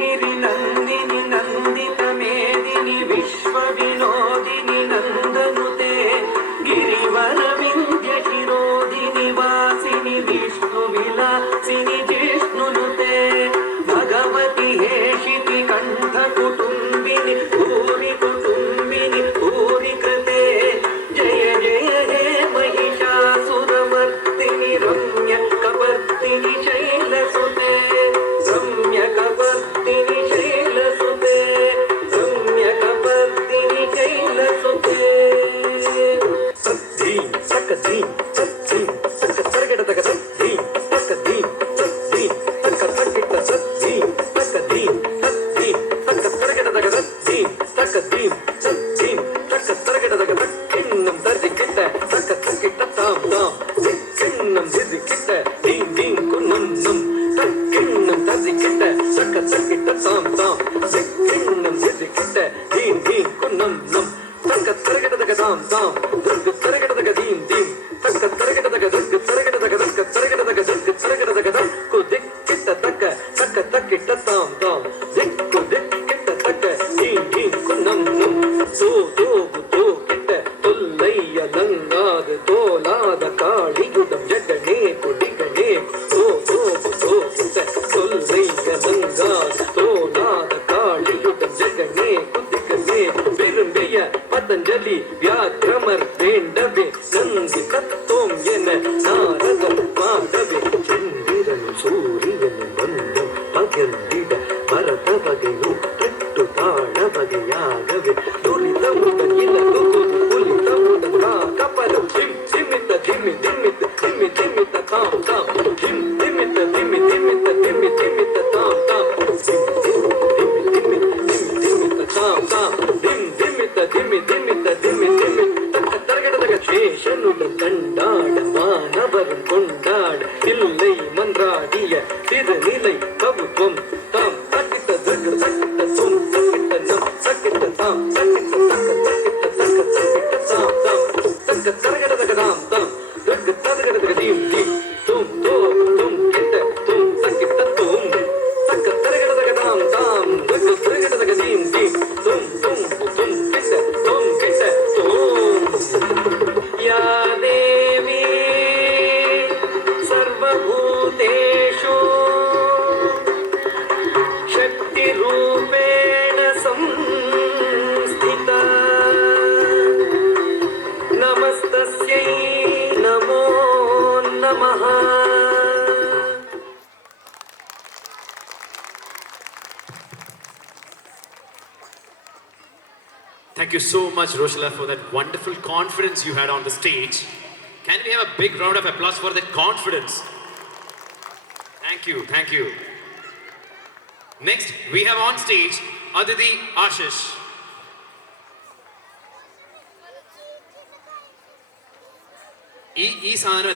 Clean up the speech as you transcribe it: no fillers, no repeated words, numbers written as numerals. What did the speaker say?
गिरि नंदिनि नंदित मेदिनि विश्व विनोदिनि नंदनुते गिरिवर विंध्य शिरोदिनि वासिनि विष्णु विलासिनि जिष्णुनुते भगवति हेशिति कंठ कुटुंबिनि भूरि कुटुंबिनि भूरि कृते जय जय हे महिषासुरमर्दिनि रम्य कपर्दिनि शैलसुते रम्य कपर्दिनि शैलसुते रम्य कपर्दिनि शैलसुते तद्धीं तकधीं तद्धीं तक तरगडतक तद्धीं तकधीं तद्धीं तक तकिट तद्धीं तकधीं तद्धीं तक तरगडतक तद्धीं तकधीं तद्धीं तक तरगडतक तक्किन्नं तर्जिकिट तक तकिट ताम ताम दिक्किन्नं दिर्जिकिट दीं दीं कुन्नन्नं तक्किन्नं तर्जिकिट तक तकिट ताम ताम दिक्किन्नं दिर्जिकिट दीं दीं कुन्नन्नं तक तरगडतक ताम ताम दिर्ग तरगडतक दीं दीं तक तरगडतक दिर्ग तरगडतक तक तरगडतक दिर्ग तरगडतक तक्कु दिक्किट तक तक तकिट ताम ताम दिक्कु दिक्किट तक दीं दीं कुन्नन्नं सो तो तो किट तुल्लय्य लंगाद तोलाद काळियुडं जगणे कुडिगणे सो तो किट तुल्लय्य लंगाद तोलाद काळियुडं जगणे कुडिगणे विरुम्बिय पतंजलि व्याघ्रमर வேண்டவே நந்தி தத்தோம் என நாரதம் பாடவே செந்திரனும் சூரியனும் வந்தும் பகிர்ந்திட பரத வகை நூற்றெட்டு தாழ வகையாகவே துரிதமுடன் இலகுகுரு புலிதமுடன் கப்பலம் திம் திமித்த திமி திமித்த திமி திமித்த தாம் தாம் திம் திமித்த திமி திமித்த திமி திமித்த தாம் தாம் திம் திமி திமி திமி திமித்த தாம் தாம் திம் திமித்த திமி திமித்த திமி திமி சேஷனுடன் கண்டாட மாணவரும் கொண்டாட இல்லை மன்றாடிய திருநிலை கவுத்துவம் தாம் தக்கிட்ட தக்கு தக்கிட்ட தும் தக்கிட்ட நம் தக்கிட்ட தாம் தக்கிட்ட தக்க தக்கிட்ட தக்க தக்கிட்ட தாம் தாம் தக்க தரகடதக தாம் தாம் தக்கு தரகடதக தீம் தீம் தும் தோ தும் கிட்ட தும் தக்கிட்ட தும் தக்க தரகடதக தாம் தாம் தக்கு தரகடதக தீம் தீம் தும் தும் தும் கிட்ட தும் கிட்ட தும் या देवी सर्वभूतेषु शक्तिरूपेण संस्थिता नमस्तस्यै नमो नमः. Thank you so much, Roshila, for that wonderful confidence you had on the stage. Can we have a big round of applause for that confidence? Thank you, thank you. Next, we have on stage Aditi Ashish. ಈ ಸಾಧನ